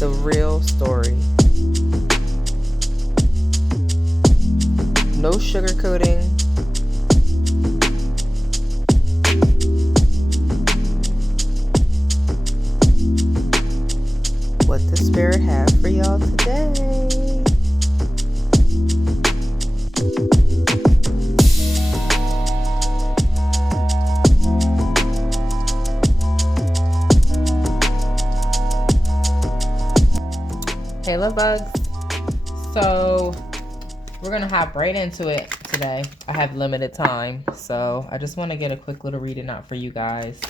the real story. No sugarcoating. What the Spirit have for y'all today. Hey, love bugs. So we're gonna hop right into it today. I have limited time, so I just want to get a quick little reading out for you guys.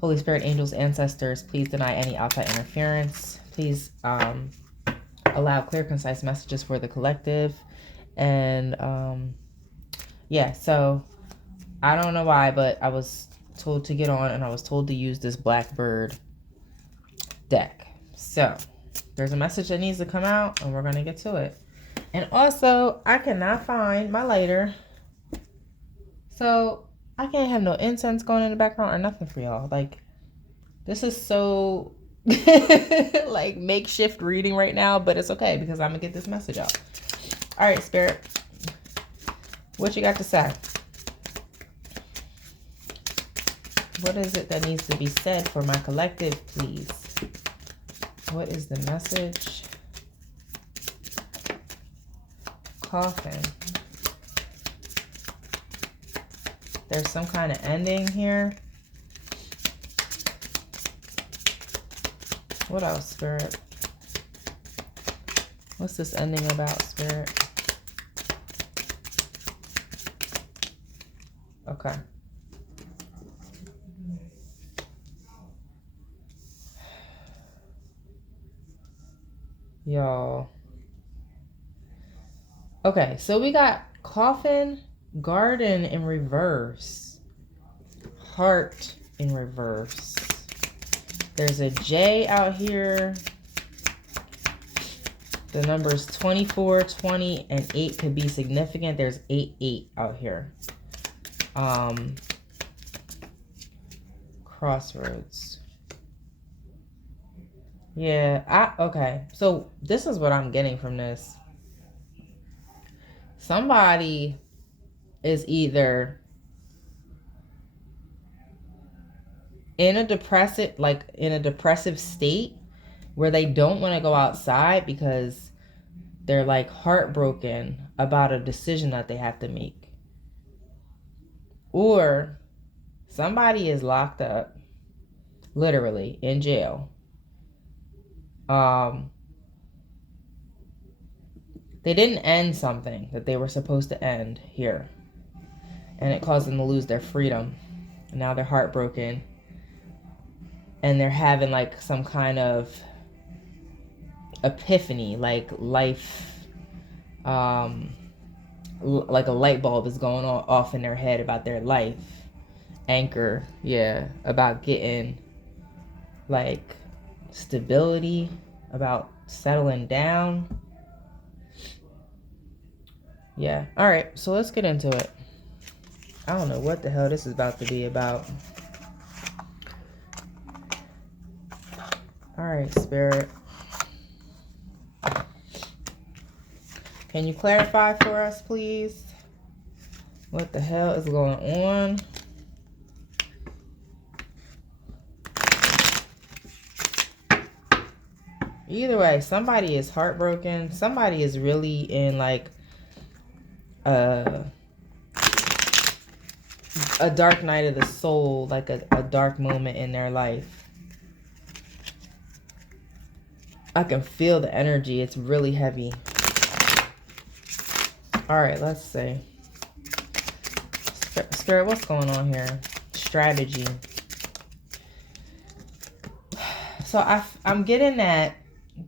Holy Spirit, angels, ancestors, please deny any outside interference. Please allow clear, concise messages for the collective. And yeah, so I don't know why, but I was told to get on and I was told to use this Blackbird deck. So there's a message that needs to come out and we're going to get to it. And also, I cannot find my lighter. So I can't have no incense going in the background or nothing for y'all. Like, this is so like makeshift reading right now, but it's okay because I'm going to get this message out. All right, Spirit. What you got to say? What is it that needs to be said for my collective, please? What is the message? Coffin. There's some kind of ending here. What else, Spirit? What's this ending about, Spirit? Okay. Y'all. Okay, so we got coffin, garden in reverse, heart in reverse. There's a J out here. The numbers 24, 20, and 8 could be significant. There's 8 out here. Crossroads. Yeah, okay. So this is what I'm getting from this. Somebody is either in a depressive state where they don't want to go outside because they're like heartbroken about a decision that they have to make. Or somebody is locked up, literally in jail. They didn't end something that they were supposed to end here. And it caused them to lose their freedom. And now they're heartbroken. And they're having like some kind of epiphany, like life, like a light bulb is going off in their head about their life. Anchor, yeah, about getting like stability, about settling down. Yeah. All right. So let's get into it. I don't know what the hell this is about to be about. All right, Spirit. Can you clarify for us, please? What the hell is going on? Either way, somebody is heartbroken. Somebody is really in like a dark night of the soul, like a dark moment in their life. I can feel the energy. It's really heavy. All right, let's see. Spirit, what's going on here? Strategy. So I'm getting that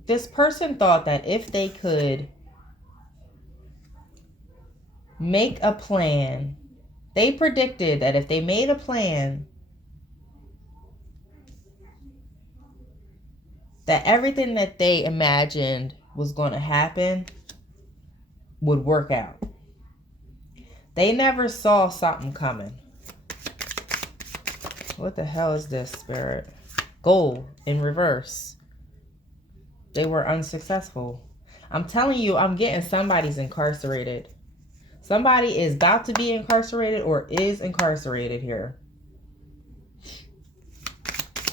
this person thought that if they could make a plan, they predicted that if they made a plan, that everything that they imagined was going to happen would work out. They never saw something coming. What the hell is this, Spirit? goal in reverse. They were unsuccessful. I'm telling you, I'm getting somebody's incarcerated. Somebody is about to be incarcerated or is incarcerated here.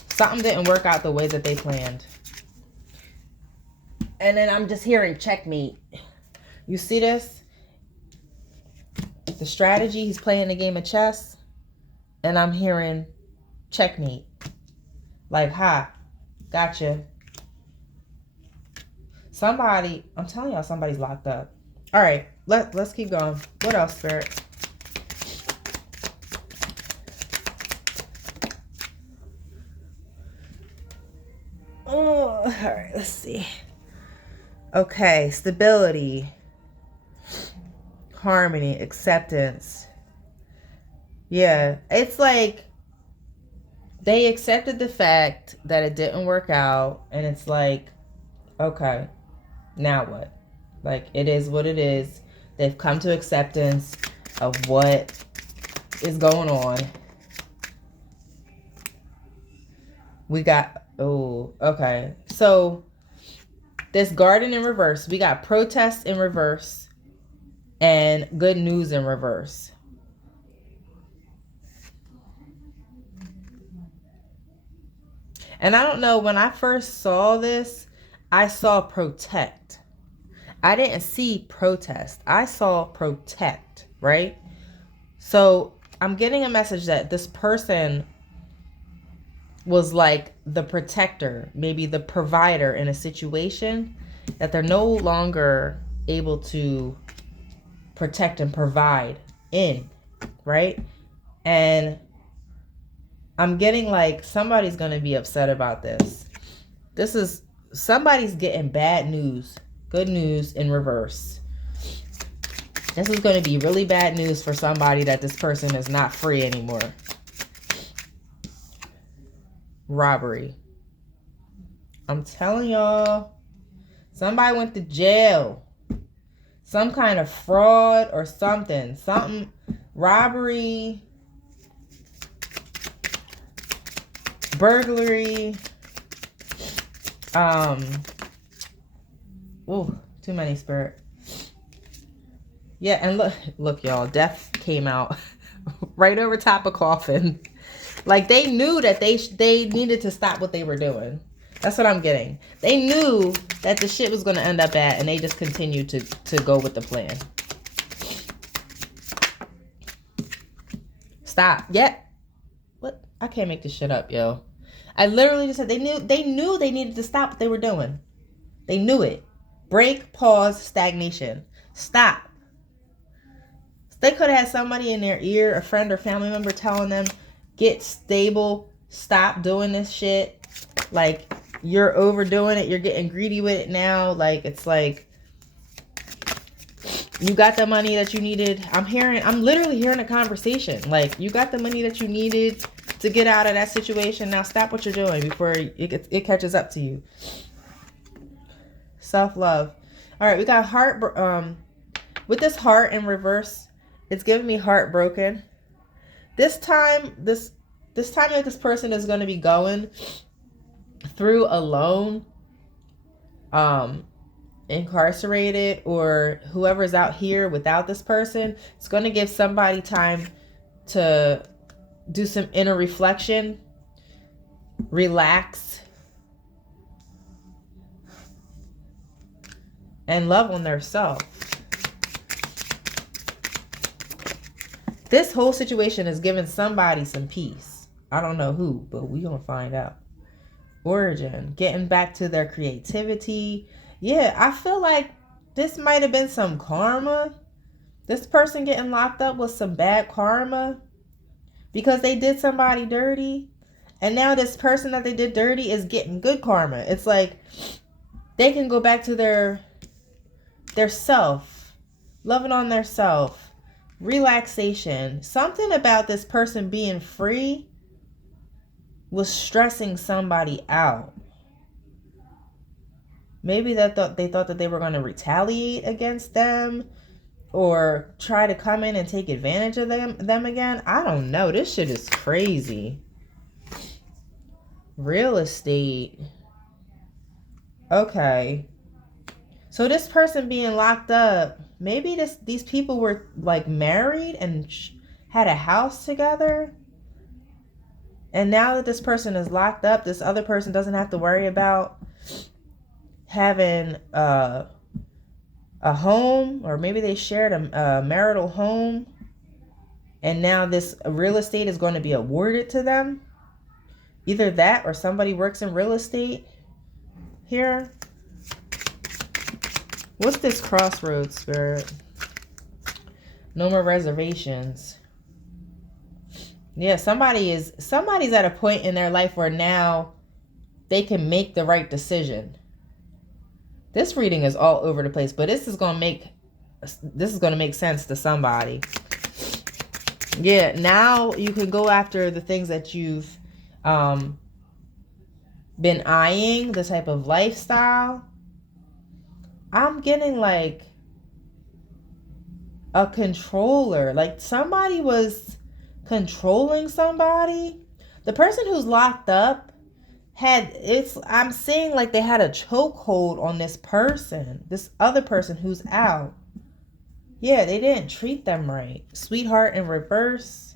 Something didn't work out the way that they planned. And then I'm just hearing checkmate. You see this? The strategy, he's playing a game of chess. And I'm hearing checkmate. Like, ha, gotcha. Somebody, I'm telling y'all, somebody's locked up. All right, let's keep going. What else, Spirit? Oh, all right, let's see. Okay, stability, harmony, acceptance. Yeah, it's like they accepted the fact that it didn't work out, and it's like, okay, now what? Like, it is what it is. They've come to acceptance of what is going on. We got, oh, okay. So, this garden in reverse. We got protest in reverse and good news in reverse. And I don't know, when I first saw this, I saw protect. I didn't see protest. I saw protect, right? So I'm getting a message that this person was like the protector, maybe the provider in a situation that they're no longer able to protect and provide in, right? And I'm getting like somebody's going to be upset about this. This is, somebody's getting bad news. Good news in reverse. This is going to be really bad news for somebody, that this person is not free anymore. Robbery. I'm telling y'all, somebody went to jail. Some kind of fraud or something. Something. Robbery. Burglary. Oh, too many, Spirit. Yeah, and look, y'all, death came out right over top of coffin. Like, they knew that they needed to stop what they were doing. That's what I'm getting. They knew that the shit was going to end up bad, and they just continued to go with the plan. Stop. Yeah. What? I can't make this shit up, yo. I literally just said they knew they needed to stop what they were doing. They knew it. Break, pause, stagnation. Stop. They could have had somebody in their ear, a friend or family member, telling them, get stable, stop doing this shit. Like, you're overdoing it, you're getting greedy with it now. Like, it's like, you got the money that you needed. I'm literally hearing a conversation. Like, you got the money that you needed to get out of that situation. Now stop what you're doing before it catches up to you. Self-love. All right, we got heart. With this heart in reverse, it's giving me heartbroken. This time that this person is going to be going through alone, incarcerated, or whoever's out here without this person, it's going to give somebody time to do some inner reflection, relax, and love on their self. This whole situation is giving somebody some peace. I don't know who, but we're going to find out. Origin, getting back to their creativity. Yeah, I feel like this might have been some karma. This person getting locked up was some bad karma because they did somebody dirty. And now this person that they did dirty is getting good karma. It's like they can go back to their self, loving on their self. Relaxation. Something about this person being free was stressing somebody out. Maybe they thought that they were going to retaliate against them or try to come in and take advantage of them again. I don't know. This shit is crazy. Real estate. Okay. So this person being locked up, maybe these people were like married and had a house together. And now that this person is locked up, this other person doesn't have to worry about having a home, or maybe they shared a marital home. And now this real estate is going to be awarded to them. Either that or somebody works in real estate here. What's this crossroads, Spirit? No more reservations. Yeah, somebody's at a point in their life where now they can make the right decision. This reading is all over the place, but this is going to make sense to somebody. Yeah, now you can go after the things that you've been eyeing, the type of lifestyle. I'm getting like a controller. Like somebody was controlling somebody. The person who's locked up I'm seeing like they had a chokehold on this person, this other person who's out. Yeah, they didn't treat them right. Sweetheart in reverse,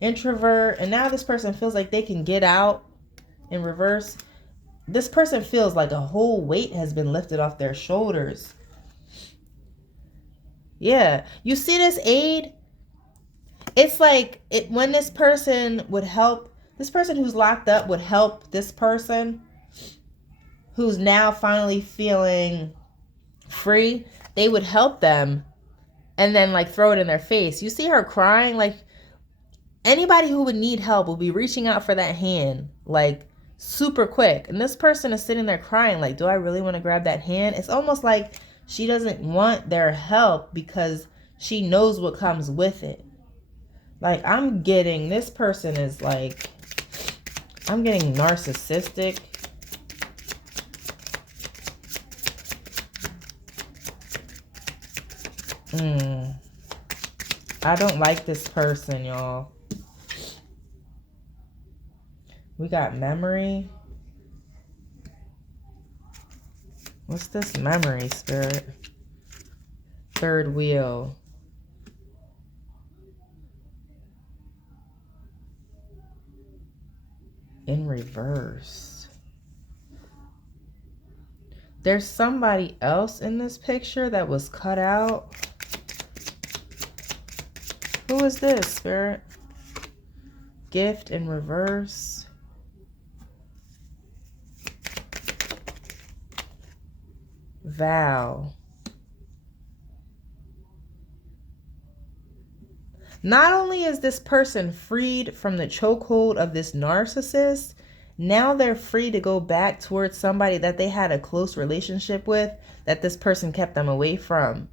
introvert, and now this person feels like they can get out in reverse. This person feels like a whole weight has been lifted off their shoulders. Yeah, you see this aid? It's like when this person would help, this person who's locked up would help this person who's now finally feeling free. They would help them and then like throw it in their face. You see her crying? Like anybody who would need help will be reaching out for that hand like super quick. And this person is sitting there crying like, do I really want to grab that hand? It's almost like she doesn't want their help because she knows what comes with it. Like I'm getting, this person is like, I'm getting narcissistic. I don't like this person, y'all. We got memory. What's this memory, Spirit? Third wheel. In reverse. There's somebody else in this picture that was cut out. Who is this, Spirit? Gift in reverse. Vow. Not only is this person freed from the chokehold of this narcissist, now they're free to go back towards somebody that they had a close relationship with, that this person kept them away from.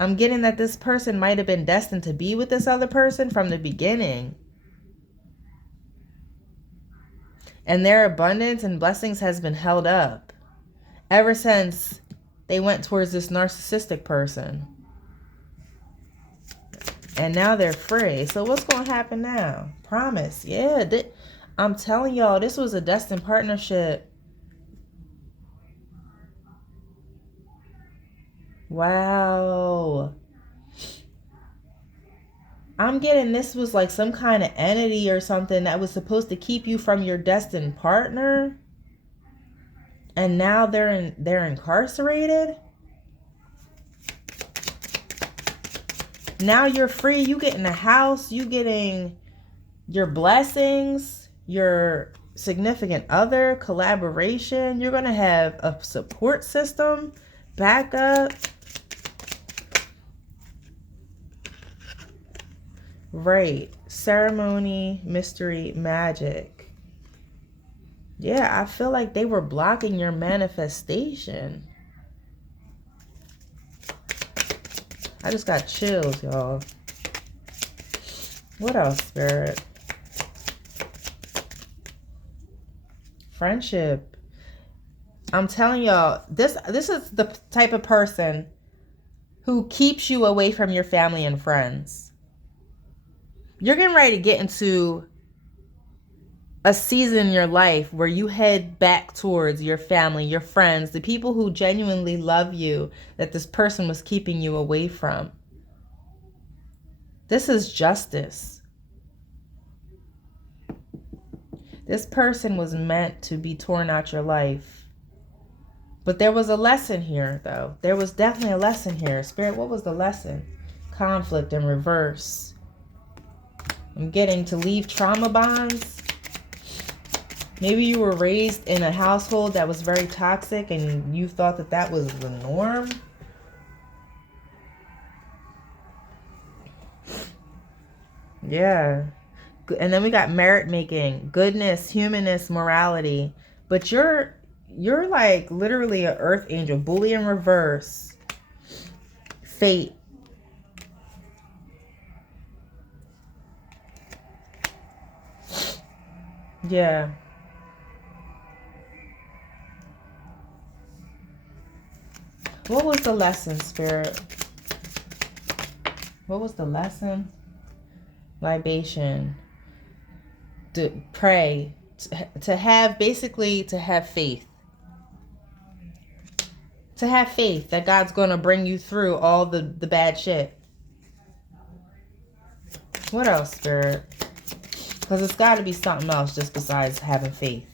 I'm getting that this person might have been destined to be with this other person from the beginning. And their abundance and blessings has been held up ever since they went towards this narcissistic person. And now they're free. So what's going to happen now? Promise. Yeah, I'm telling y'all, this was a destined partnership. Wow. I'm getting this was like some kind of entity or something that was supposed to keep you from your destined partner. And now they're incarcerated. Now you're free. You getting a house. You getting your blessings, your significant other, collaboration. You're going to have a support system, backup. Right. Ceremony, mystery, magic. Yeah, I feel like they were blocking your manifestation. I just got chills, y'all. What else, Spirit? Friendship. I'm telling y'all, this is the type of person who keeps you away from your family and friends. You're getting ready to get into a season in your life where you head back towards your family, your friends, the people who genuinely love you, that this person was keeping you away from. This is justice. This person was meant to be torn out your life. But there was a lesson here, though. There was definitely a lesson here. Spirit, what was the lesson? Conflict in reverse. I'm getting to leave trauma bonds. Maybe you were raised in a household that was very toxic and you thought that that was the norm. Yeah. And then we got merit making, goodness, humanness, morality. But you're like literally an earth angel, bully in reverse, fate. Yeah. What was the lesson, Spirit? What was the lesson? Libation. To pray. To have, basically, to have faith. To have faith that God's going to bring you through all the bad shit. What else, Spirit? Because it's got to be something else just besides having faith.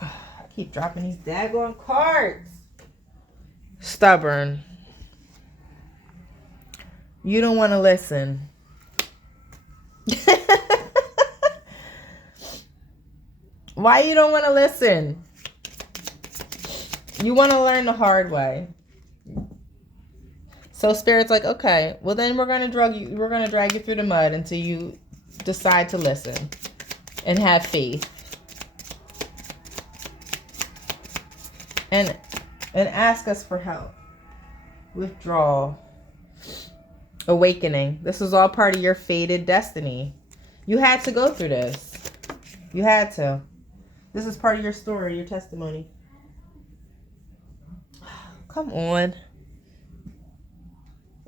I keep dropping these daggone cards. Stubborn. You don't want to listen. Why you don't want to listen? You want to learn the hard way. So Spirit's like, okay, well then we're going to drag you through the mud until you decide to listen and have faith. And ask us for help. Withdrawal. Awakening. This was all part of your fated destiny. You had to go through this. You had to. This is part of your story, your testimony. Come on.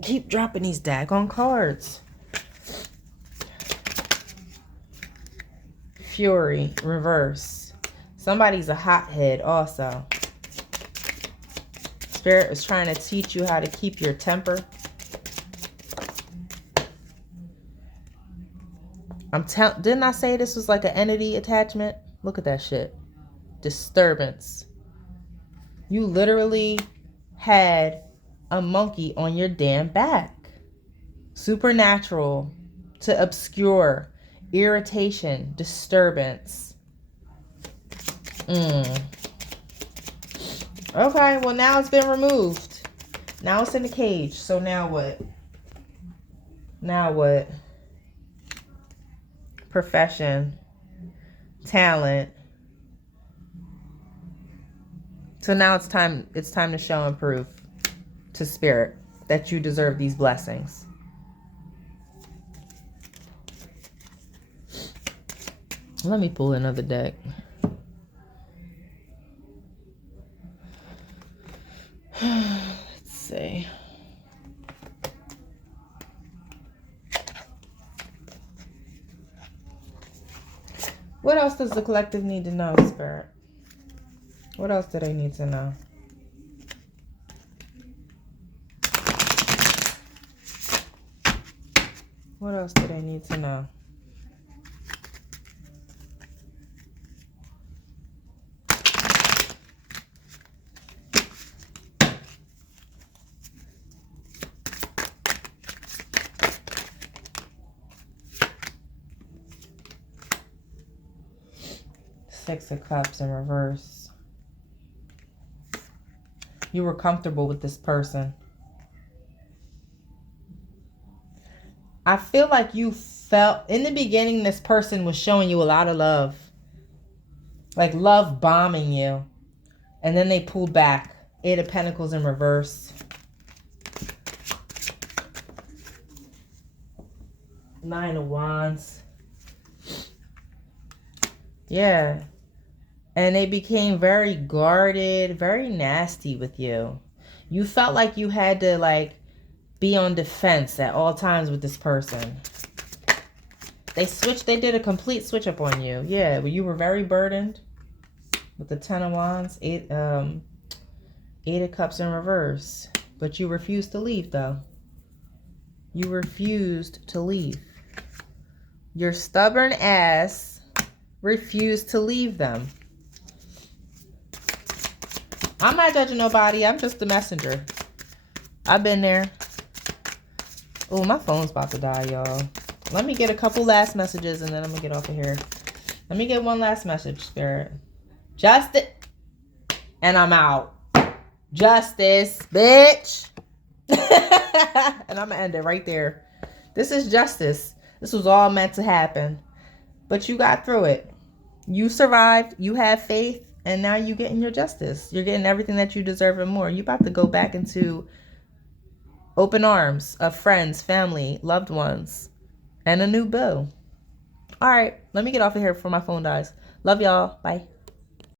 Keep dropping these daggone cards. Fury, reverse. Somebody's a hothead also. Spirit is trying to teach you how to keep your temper. Didn't I say this was like an entity attachment? Look at that shit. Disturbance. You literally had a monkey on your damn back. Supernatural. To obscure. Irritation. Disturbance. Okay, well now it's been removed. Now it's in the cage. So now what? Now what? Profession. Talent. So now it's time to show and prove to Spirit that you deserve these blessings. Let me pull another deck. Let's see. What else does the collective need to know, Spirit? What else do they need to know? What else do they need to know? Six of Cups in reverse. You were comfortable with this person. I feel like you felt, in the beginning, this person was showing you a lot of love. Like love bombing you. And then they pulled back. Eight of Pentacles in reverse. Nine of Wands. Yeah. And they became very guarded, very nasty with you. You felt like you had to be on defense at all times with this person. They did a complete switch up on you. Yeah, well, you were very burdened with the Ten of Wands, Eight of Cups in reverse. But you refused to leave, though. You refused to leave. Your stubborn ass refused to leave them. I'm not judging nobody. I'm just the messenger. I've been there. Oh, my phone's about to die, y'all. Let me get a couple last messages and then I'm going to get off of here. Let me get one last message, Spirit. Justice. And I'm out. Justice, bitch. And I'm going to end it right there. This is justice. This was all meant to happen. But you got through it. You survived. You had faith. And now you're getting your justice. You're getting everything that you deserve and more. You're about to go back into open arms of friends, family, loved ones, and a new beau. All right. Let me get off of here before my phone dies. Love y'all. Bye.